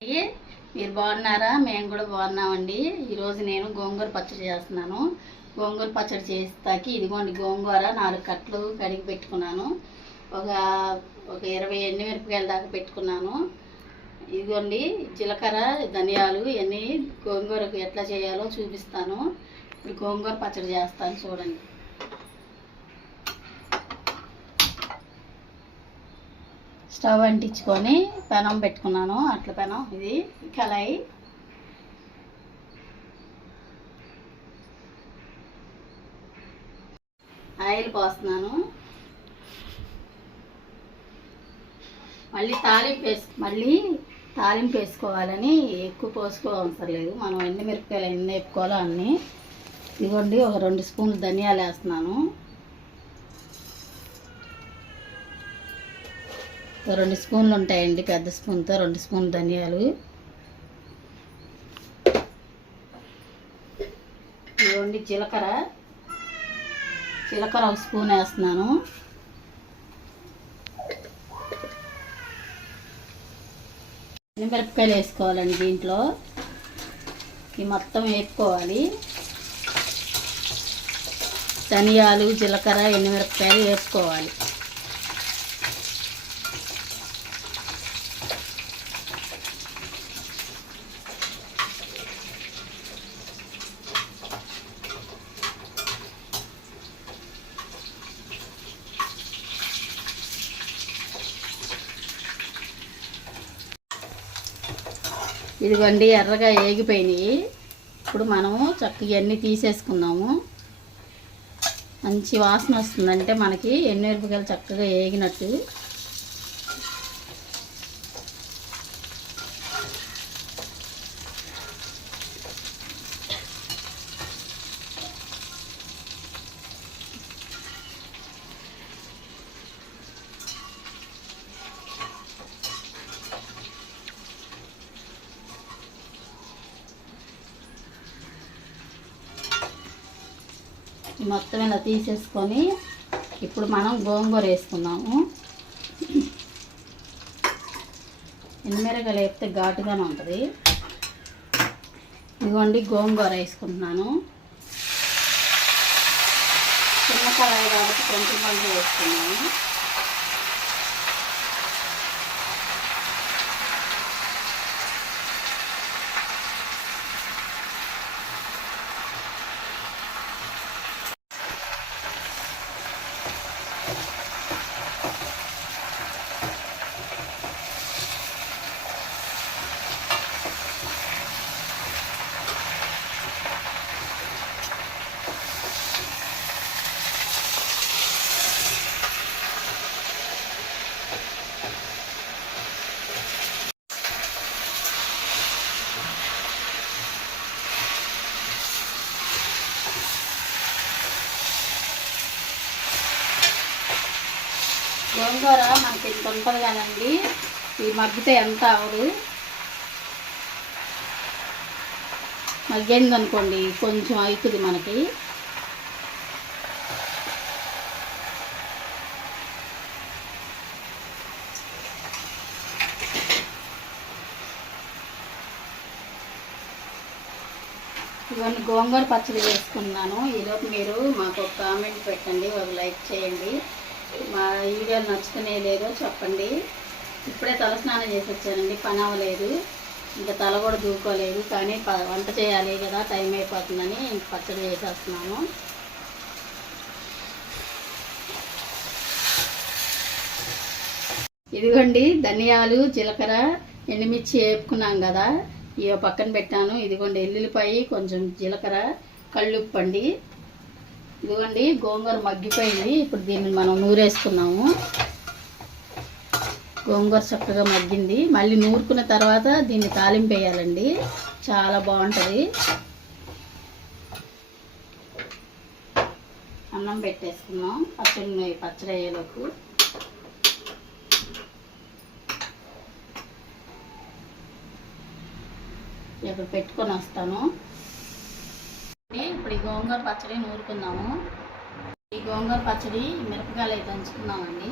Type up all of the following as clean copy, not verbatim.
మీరు బాగున్నారా? మేము కూడా బాగున్నామండి. ఈరోజు నేను గోంగూర పచ్చడి చేస్తున్నాను. గోంగూర పచ్చడి చేస్తాకి ఇదిగోండి గోంగూర 4 కట్టలు కడిగి పెట్టుకున్నాను. ఒక 20 ఎండుమిరపకాయల దాకా పెట్టుకున్నాను. ఇదిగోండి జీలకర్ర, ధనియాలు ఇవన్నీ గోంగూరకు ఎట్లా చేయాలో చూపిస్తాను. ఇప్పుడు గోంగూర పచ్చడి చేస్తాను చూడండి. స్టవ్ అంటించుకొని పెనం పెట్టుకున్నాను. అట్ల పెనం ఇది కళాయి. ఆయిల్ పోస్తున్నాను. మళ్ళీ తాలింపు వేసుకోవాలని ఎక్కువ పోసుకోవసరం లేదు. మనం ఎన్ని మిరపకాయలు ఎన్ని వేపుకోవాలో అన్నీ. ఇదిగోండి ఒక 2 స్పూన్లు ధనియాలు వేస్తున్నాను. 2 స్పూన్లు ఉంటాయండి, పెద్ద స్పూన్తో 2 స్పూన్లు ధనియాలు. ఇదిగోండి జీలకర్ర 1 స్పూన్ వేస్తున్నాను. మిరపకాయలు వేసుకోవాలండి దీంట్లో. ఇవి మొత్తం వేపుకోవాలి. ధనియాలు, జీలకర్ర, ఎండుమిరపకాయలు వేపుకోవాలి. ఇదిగోండి ఎర్రగా ఏగిపోయినాయి. ఇప్పుడు మనము చక్కగా ఇవన్నీ తీసేసుకున్నాము. మంచి వాసన వస్తుందంటే మనకి ఎండుమిరపకాయలు చక్కగా ఏగినట్టు. మొత్తం ఇలా తీసేసుకొని ఇప్పుడు మనం గోంగూర వేసుకున్నాము. ఎండుమిరపకాయలు వేస్తే ఘాటుగానే ఉంటుంది. ఇదిగోండి గోంగూర వేసుకుంటున్నాను. చిన్న కళాయి కాబట్టి కొంచెం వేసుకున్నాను. గోంగూర మనకి ఇంత ఉంటుంది కదండి, ఈ మగ్గితే ఎంత అవదు. మగ్గింది అనుకోండి కొంచెం అవుతుంది మనకి. ఇవన్నీ గోంగూర పచ్చడి వేసుకున్నాను. ఈలోపు మీరు మాకు ఒక కామెంట్ పెట్టండి, ఒక లైక్ చేయండి. మా వీడియోలు నచ్చుకునే లేదో చెప్పండి. ఇప్పుడే తలస్నానం చేసి వచ్చానండి, పని అవ్వలేదు, ఇంకా తల కూడా దూకోలేదు. కానీ వంట చేయాలి కదా, టైం అయిపోతుందని పచ్చడి చేసేస్తున్నాను. ఇదిగోండి ధనియాలు, జీలకర్ర, ఎండుమిర్చి వేపుకున్నాం కదా, ఇవి పక్కన పెట్టాను. ఇదిగోండి ఎల్లుల్లిపాయ, కొంచెం జీలకర్ర, కళ్ళుప్పు అండి. ఇదిగోండి గోంగూర మగ్గిపోయింది. ఇప్పుడు దీన్ని మనం నూరేసుకున్నాము. గోంగూర చక్కగా మగ్గింది. మళ్ళీ నూరుకున్న తర్వాత దీన్ని తాలింపు వేయాలండి, చాలా బాగుంటుంది. అన్నం పెట్టేసుకున్నాం పచ్చడి అయ్యేలోపు. ఇప్పుడు పెట్టుకొని వస్తాను. ఇప్పుడు ఈ గోంగూర పచ్చడి నూరుకుందాము. ఈ గోంగూర పచ్చడి మిరపకాయలు అయితే దంచుకున్నామండి.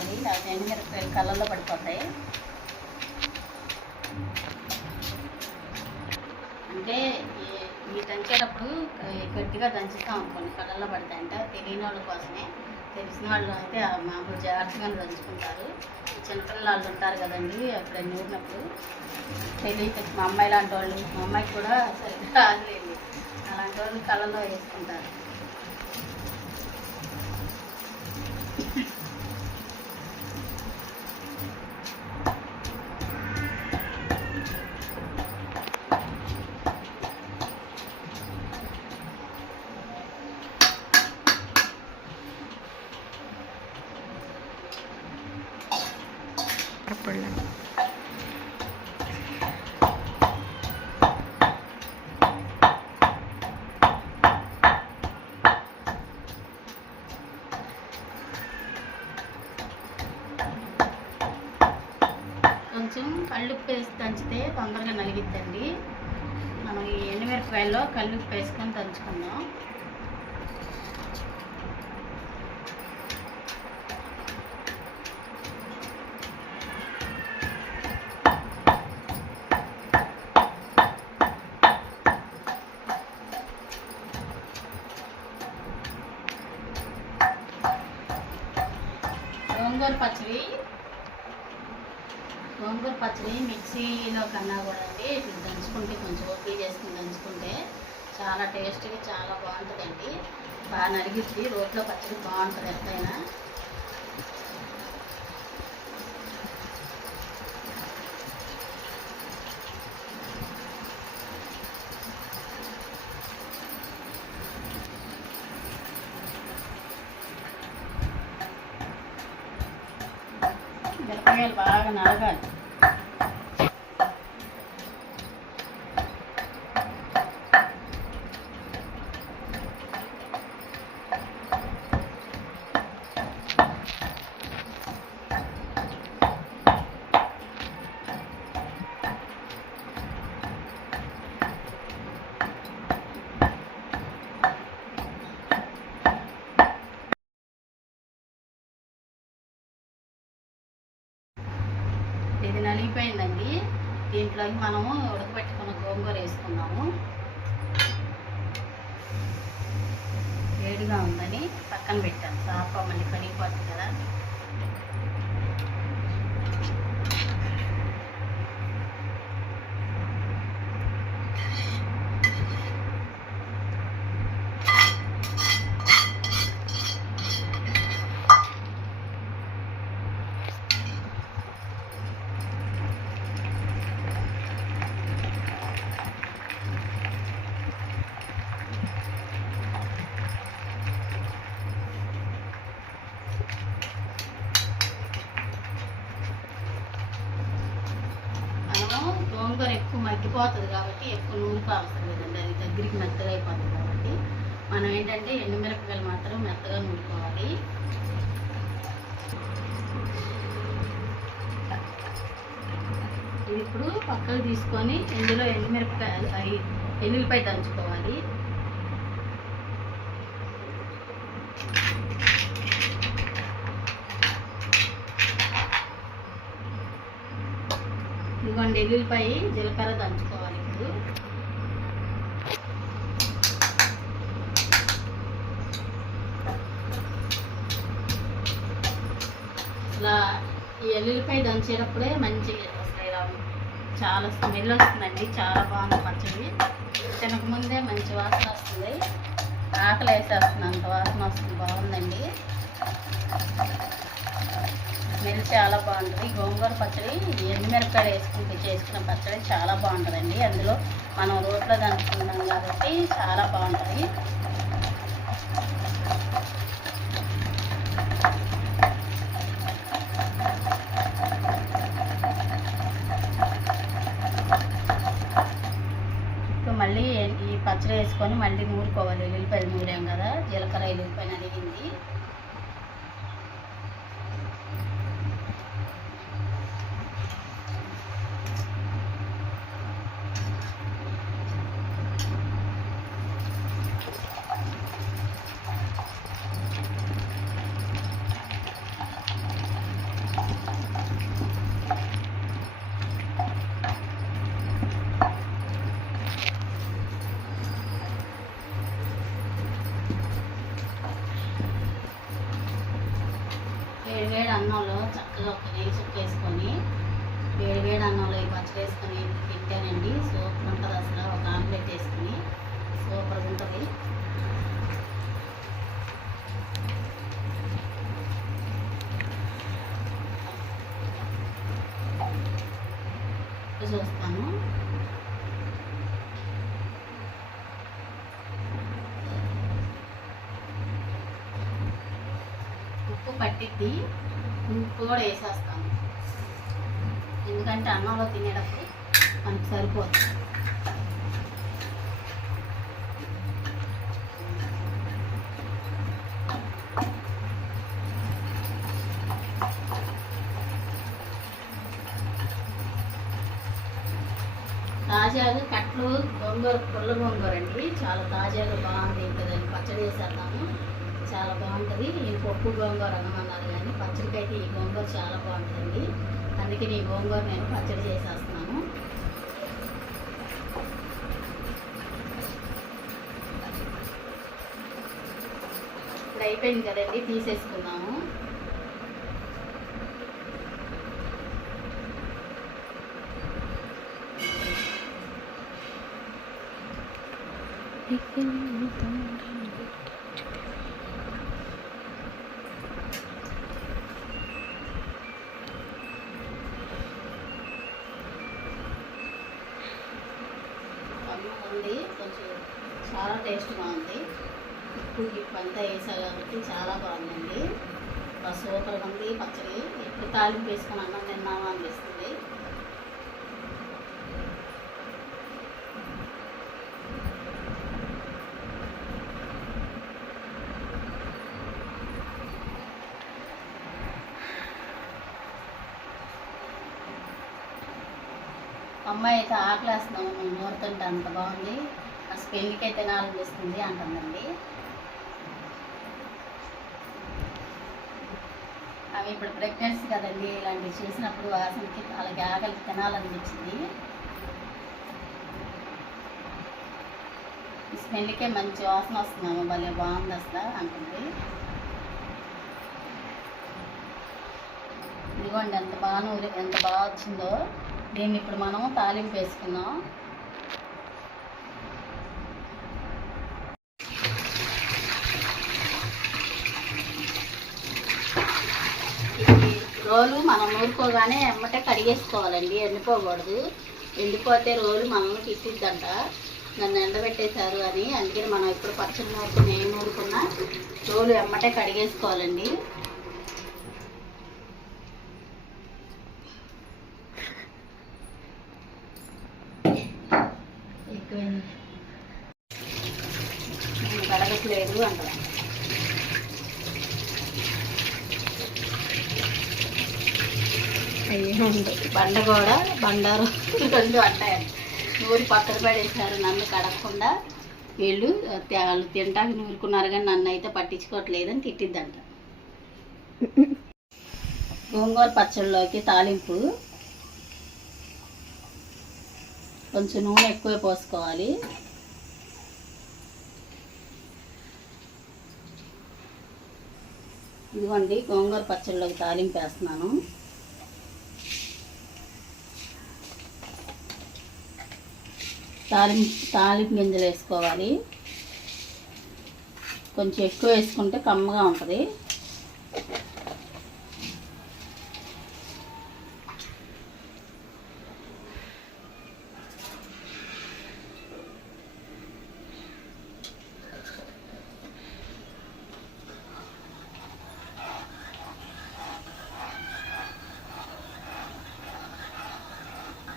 దంచుకోవాలి, లేకపోతే ఎండుమిరపకాయలు కళ్ళల్లో పడిపోతాయి. అంటే ఈ దంచేటప్పుడు గట్టిగా దంచుతాం అనుకోండి కళ్ళల్లో పడతాయంట. తెలియని వాళ్ళ కోసమే, తెలిసిన వాళ్ళు అయితే మామూలు జాగ్రత్తగానే దంచుకుంటారు. చిన్నపిల్లలు ఉంటారు కదండి, అప్పుడు నూరినప్పుడు తెలియక మా అమ్మాయి లాంటి వాళ్ళు, మా అమ్మాయికి కూడా సరిగ్గా రాలేదు, అలాంటి వాళ్ళు కళ్ళల్లో వేసుకుంటారు. కొంచెం కల్లుప్పు వేసి దంచితే తొందరగా నలిగిద్దండి. మనం ఈ ఎండుమిరపకాయల్లో కల్లుప్పు వేసుకొని దంచుకుందాం. గోంగూర పచ్చడి మిక్సీలో కన్నా కూడా అండి ఇట్లా దంచుకుంటే, కొంచెం ఓపీ చేసుకుని దంచుకుంటే చాలా టేస్ట్గా చాలా బాగుంటుందండి. బాగా నలిగిద్ది, రోట్లో పచ్చడి బాగుంటుంది ఎట్లయినా. మిరపకాయలు బాగా నలగాలి. ఇది నలిగిపోయిందండి. దీంట్లోకి మనము ఉడకబెట్టుకున్న గోంగూర వేసుకున్నాము. వేడిగా ఉందని పక్కన పెట్టాను, సాప మళ్ళీ కడిగిపోతుంది కదా. గోంగూర ఎక్కువ మగ్గిపోతుంది కాబట్టి ఎక్కువ నూనె అవసరం లేదండి, అది దగ్గరికి మెత్తగా అయిపోతుంది కాబట్టి. మనం ఏంటంటే ఎండుమిరపకాయలు మాత్రం మెత్తగా నూరుకోవాలి. ఇది ఇప్పుడు పక్కకు తీసుకొని ఇందులో ఎండుమిరపకాయలు ఎల్లుల్లిపాయ దంచుకోవాలి. ఇదిగోండి ఎల్లుల్లిపాయ జీలకర్ర దంచుకోవాలి. ఇప్పుడు అసలు ఈ ఎల్లుల్లిపాయ దంచేటప్పుడే మంచిగా వస్తాయి, చాలా స్మెల్ వస్తుందండి, చాలా బాగుంది పచ్చడి. తినకముందే మంచి వాసన వస్తుంది, ఆకలి వేసేస్తుంది, అంత వాసన వస్తుంది, బాగుందండి. స్మెల్ చాలా బాగుంటుంది. గోంగూర పచ్చడి ఎండుమిరపకాయలు వేసుకుంటూ చేసుకున్న పచ్చడి చాలా బాగుంటుందండి. అందులో మనం రోట్లో దంచుకున్నాం కాబట్టి చాలా బాగుంటుంది. ఇప్పుడు మళ్ళీ ఈ పచ్చడి వేసుకొని మళ్ళీ నూరుకోవాలి. ఎల్లుల్లిపాయలు నూరాం కదా, జీలకర్ర ఎల్లుల్లిపాయలు అడిగింది. పట్టిద్ది. ఉప్పు కూడా వేసేస్తాను, ఎందుకంటే అన్నంలో తినేటప్పుడు మనకు సరిపోతుంది. తాజాగా కట్లు గోంగూర, పుల్ల గోంగూర అండి, చాలా తాజాగా బాగుంది. ఇంకా దాన్ని పచ్చడి చేసేద్దాము, చాలా బాగుంటుంది. ఈ పప్పు గోంగూర అన్నమన్నారు కానీ పచ్చడికి అయితే ఈ గోంగూర చాలా బాగుంటుందండి. అందుకే ఈ గోంగూర నేను పచ్చడి చేసేస్తున్నాను. ఇప్పుడు అయిపోయింది కదండి, తీసేసుకుందాము. ఉంది కొంచెం చాలా టేస్ట్గా ఉంది. ఉప్పు గిప్పు అంతా వేసా కాబట్టి చాలా బాగుందండి. సూపర్గా ఉంది పచ్చడి. ఎప్పుడు తాలింపు వేసుకొని అన్నం తిన్నామా అనిపిస్తుంది. అమ్మాయి అయితే ఆకలేస్తున్నాము, మేము నూరుతుంటే అంత బాగుంది, అసలు పెళ్ళికైతే తినాలనిపిస్తుంది అంటుందండి. అవి ఇప్పుడు ప్రెగ్నెన్సీ కదండి, ఇలాంటివి చేసినప్పుడు వాసనకి అలాగే ఆకలికి తినాలనిపించింది. ఈ స్మెల్కే మంచి వాసన వస్తున్నాము, భలే బాగుంది అసలు అంటుంది. ఇదిగోండి ఎంత బాగా వచ్చిందో. దీన్ని ఇప్పుడు మనం తాలింపు వేసుకున్నాం. రోలు మనం నూరుకోగానే ఎమ్మటే కడిగేసుకోవాలండి, ఎండిపోకూడదు. ఎండిపోతే రోలు మనల్ని తిట్టిద్దంట, నన్ను ఎండబెట్టేశారు అని. అందుకని మనం ఎప్పుడు పచ్చడి నూరుకుని ఏం నూరుకున్నా రోలు ఎమ్మటే కడిగేసుకోవాలండి. కడగట్లేదు అంట, బండ కూడా బండారు రెండు అంటాయండి. నూరి పక్కన పడేసారు, నన్ను కడగకుండా. వాళ్ళు తింటాకి నూరుకున్నారు కానీ నన్ను అయితే పట్టించుకోవట్లేదని తిట్టిద్దంట. గోంగూర పచ్చడిలోకి తాలింపు కొంచెం నూనె ఎక్కువ పోసుకోవాలి. ఇదిగోండి గోంగూర పచ్చడిలోకి తాలింపు వేస్తున్నాను. తాలింపు గింజలు వేసుకోవాలి, కొంచెం ఎక్కువ వేసుకుంటే కమ్మగా ఉంటుంది.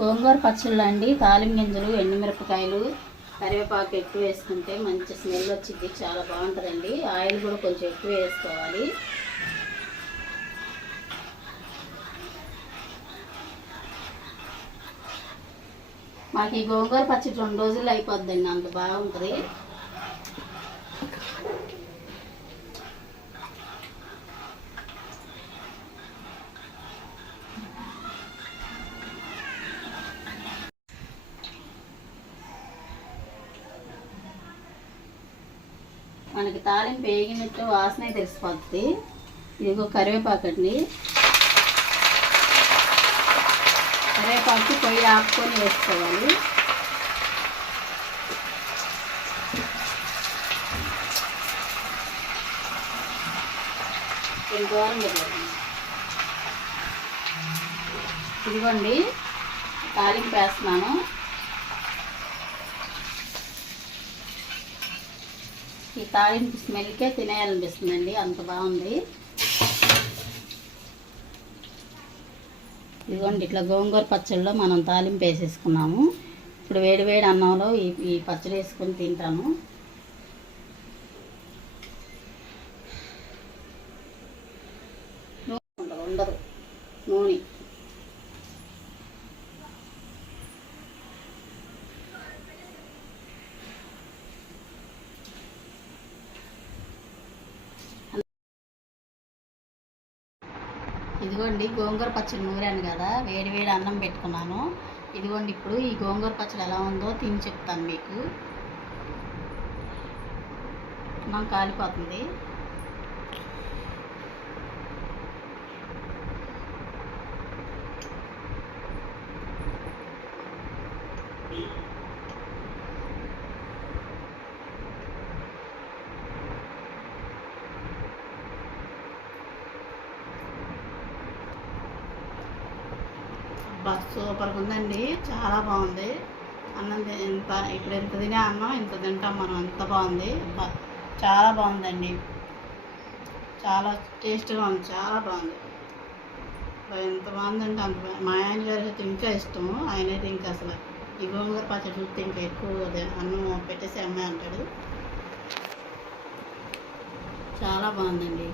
గోంగూర పచ్చళ్ళు అండి, తాలింపు గింజలు, ఎండుమిరపకాయలు, కరివేపాకు ఎక్కువ వేసుకుంటే మంచి స్మెల్ వచ్చింది, చాలా బాగుంటుందండి. ఆయిల్ కూడా కొంచెం ఎక్కువ వేసుకోవాలి. మాకు ఈ గోంగూర పచ్చడి 2 రోజుల్లో అయిపోద్దండి, అంత బాగుంటుంది. మనకి తాలింపు వేగినట్టు వాసన తెలిసిపోతుంది. ఇదిగో కరివేపాకు అండి, కరివేపాకు పొయ్యి ఆపుకొని వేసుకోవాలి. ఇదిగోండి తాలింపు వేస్తున్నాను. ఈ తాలింపు స్మెల్కే తినేయాలనిపిస్తుందండి, అంత బాగుంది. ఇదిగోండి ఇట్లా గోంగూర పచ్చడిలో మనం తాలింపు వేసేసుకున్నాము. ఇప్పుడు వేడి వేడి అన్నంలో ఈ పచ్చడి వేసుకొని తింటాను. ఉండదు నూనె. ఇదిగోండి గోంగూర పచ్చడి నూరాను కదా, వేడి వేడి అన్నం పెట్టుకున్నాను. ఇదిగోండి ఇప్పుడు ఈ గోంగూర పచ్చడి ఎలా ఉందో తిని చెప్తాను మీకు. అన్నం కాలిపోతుంది. సూపర్గా ఉందండి, చాలా బాగుంది. అన్నం ఇప్పుడు ఎంత తినే అన్నం ఇంత తింటాం మనం, ఎంత బాగుంది. చాలా బాగుందండి, చాలా టేస్ట్గా ఉంది, చాలా బాగుంది. ఎంత బాగుందంటే అంత మా ఆయన గారికి అయితే ఇంకా ఇష్టము. ఆయన అయితే ఇంకా అసలు ఈ గోంగూర పచ్చడి చూస్తే ఇంకా ఎక్కువ అన్నం పెట్టేసి అమ్మాయి అంటాడు. చాలా బాగుందండి.